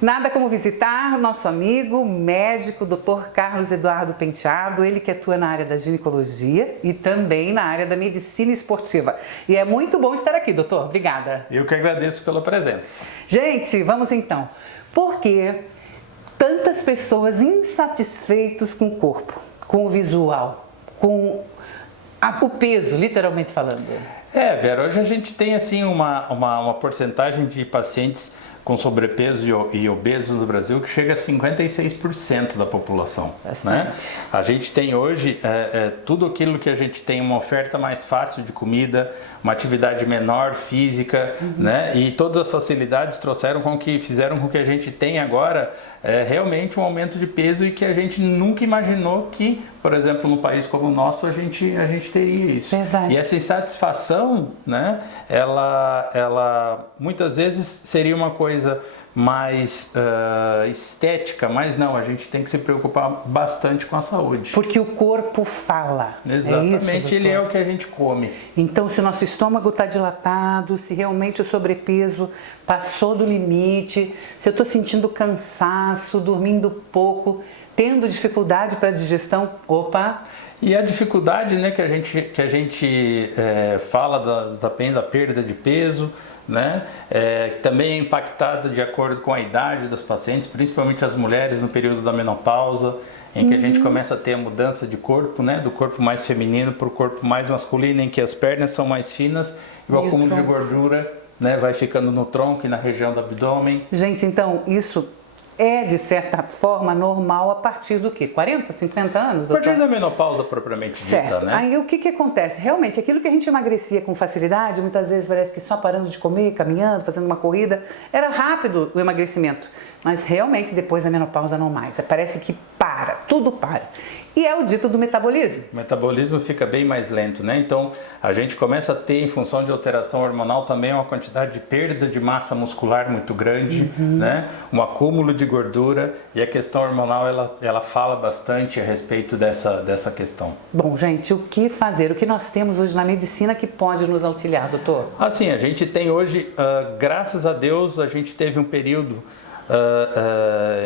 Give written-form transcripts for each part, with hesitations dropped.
Nada como visitar nosso amigo, médico, Dr. Carlos Eduardo Penteado, ele que atua na área da ginecologia e também na área da medicina esportiva. E é muito bom estar aqui, doutor. Obrigada. Eu que agradeço pela presença. Gente, vamos então. Por que tantas pessoas insatisfeitas com o corpo, com o visual, com o peso, literalmente falando? Vera, hoje a gente tem assim uma porcentagem de pacientes com sobrepeso e obesos no Brasil que chega a 56% da população. Né? A gente tem hoje tudo aquilo que a gente tem, uma oferta mais fácil de comida, uma atividade menor física, né? E todas as facilidades fizeram com que a gente tenha agora realmente um aumento de peso e que a gente nunca imaginou que, por exemplo, num país como o nosso, a gente teria isso. Verdade. E essa insatisfação, né? Ela muitas vezes seria uma coisa mais estética, mas não, a gente tem que se preocupar bastante com a saúde. Porque o corpo fala. Exatamente, é isso, ele é o que a gente come. Então, se o nosso estômago está dilatado, se realmente o sobrepeso passou do limite, se eu estou sentindo cansaço, dormindo pouco, tendo dificuldade para a digestão, opa! E a dificuldade, né, que a gente fala da perda de peso, né, também é impactada de acordo com a idade das pacientes, principalmente as mulheres no período da menopausa, em que a gente começa a ter a mudança de corpo, né, do corpo mais feminino para o corpo mais masculino, em que as pernas são mais finas e o acúmulo de gordura, né, vai ficando no tronco e na região do abdômen. Gente, então isso é, de certa forma, normal a partir do quê? 40, 50 anos? A partir da menopausa propriamente dita, né? Aí o que acontece? Realmente, aquilo que a gente emagrecia com facilidade, muitas vezes parece que só parando de comer, caminhando, fazendo uma corrida, era rápido o emagrecimento. Mas realmente, depois da menopausa, não mais. Parece que para, tudo para. E é o dito do metabolismo. O metabolismo fica bem mais lento, né? Então, a gente começa a ter, em função de alteração hormonal, também uma quantidade de perda de massa muscular muito grande, né? Um acúmulo de gordura, e a questão hormonal, ela fala bastante a respeito dessa questão. Bom, gente, o que fazer? O que nós temos hoje na medicina que pode nos auxiliar, doutor? Assim, a gente tem hoje, graças a Deus, a gente teve um período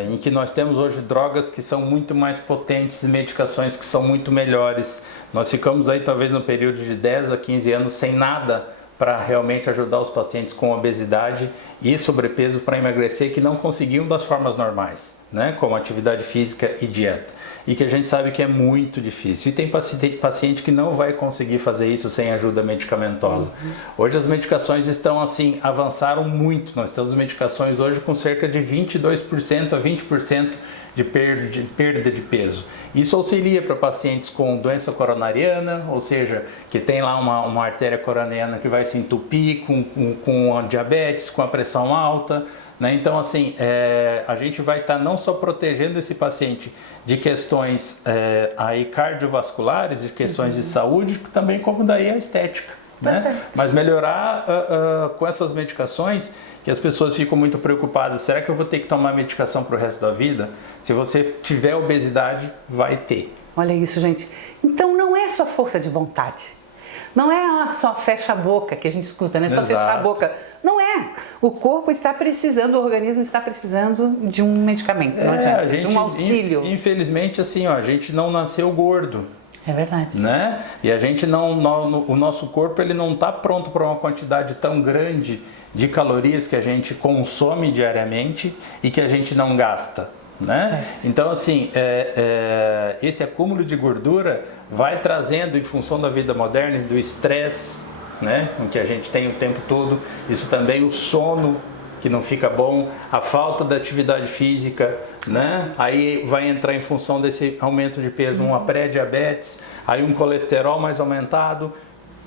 em que nós temos hoje drogas que são muito mais potentes e medicações que são muito melhores. Nós ficamos aí talvez no período de 10 a 15 anos sem nada para realmente ajudar os pacientes com obesidade e sobrepeso para emagrecer, que não conseguiam das formas normais, né? Como atividade física e dieta. E que a gente sabe que é muito difícil. E tem paciente que não vai conseguir fazer isso sem ajuda medicamentosa. Hoje as medicações estão assim, avançaram muito. Nós temos medicações hoje com cerca de 22% a 20% de perda de peso. Isso auxilia para pacientes com doença coronariana, ou seja, que tem lá uma artéria coronariana que vai se entupir, com a diabetes, com a pressão alta, né? Então, assim, a gente vai estar não só protegendo esse paciente de questões aí cardiovasculares, de questões de saúde, também como daí a estética. Né? Mas melhorar com essas medicações, que as pessoas ficam muito preocupadas. Será que eu vou ter que tomar medicação para o resto da vida? Se você tiver obesidade, vai ter. Olha isso, gente. Então não é só força de vontade. Não é só fecha a boca que a gente escuta, né? Só fechar a boca. Não é. O corpo está precisando, o organismo está precisando de um medicamento, não adianta, de um auxílio. Infelizmente, assim, a gente não nasceu gordo. É verdade. Né? E a gente o nosso corpo ele não está pronto para uma quantidade tão grande de calorias que a gente consome diariamente e que a gente não gasta. Né? Então, assim, esse acúmulo de gordura vai trazendo, em função da vida moderna, do estresse, né? O que a gente tem o tempo todo, isso também, o sono que não fica bom, a falta da atividade física, né? Aí vai entrar em função desse aumento de peso, uma pré-diabetes, aí um colesterol mais aumentado,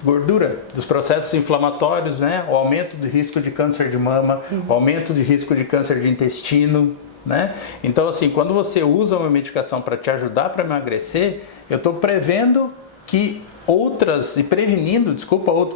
gordura, dos processos inflamatórios, né? O aumento do risco de câncer de mama, o aumento de risco de câncer de intestino, né? Então, assim, quando você usa uma medicação para te ajudar para emagrecer, eu estou prevendo que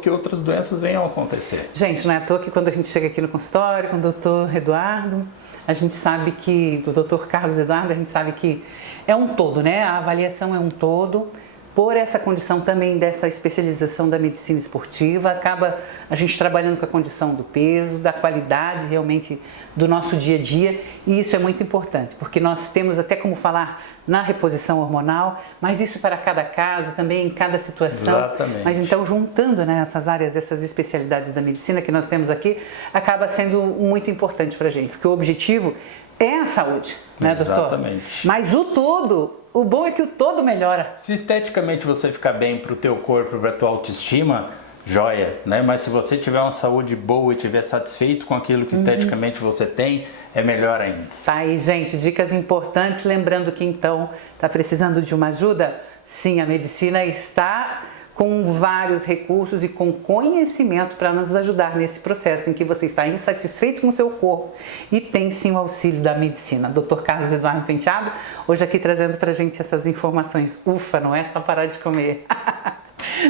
que outras doenças venham a acontecer. Gente, não é à toa que quando a gente chega aqui no consultório com o doutor Eduardo, a gente sabe que, o doutor Carlos Eduardo, a gente sabe que é um todo, né? A avaliação é um todo, por essa condição também dessa especialização da medicina esportiva, acaba a gente trabalhando com a condição do peso, da qualidade realmente do nosso dia a dia, e isso é muito importante, porque nós temos até como falar na reposição hormonal, mas isso para cada caso, também em cada situação. Exatamente. Mas então, juntando, né, essas áreas, essas especialidades da medicina que nós temos aqui, acaba sendo muito importante para a gente, porque o objetivo é a saúde, né, doutor? Exatamente. Mas o todo, o bom é que o todo melhora. Se esteticamente você ficar bem para o teu corpo, para a tua autoestima, joia, né? Mas se você tiver uma saúde boa e estiver satisfeito com aquilo que esteticamente você tem, é melhor ainda. Tá aí, gente, dicas importantes. Lembrando que então, está precisando de uma ajuda? Sim, a medicina está com vários recursos e com conhecimento para nos ajudar nesse processo em que você está insatisfeito com o seu corpo e tem sim o auxílio da medicina. Dr. Carlos Eduardo Penteado, hoje aqui trazendo para a gente essas informações. Ufa, não é só parar de comer.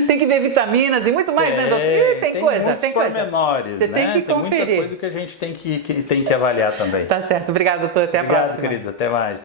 Tem que ver vitaminas e muito mais, né, doutor? Tem coisa, tem coisa. Pormenores, você tem que conferir. Tem muita coisa que a gente tem que avaliar também. Tá certo. Obrigado, doutor. Até a próxima. Obrigado, querido. Até mais.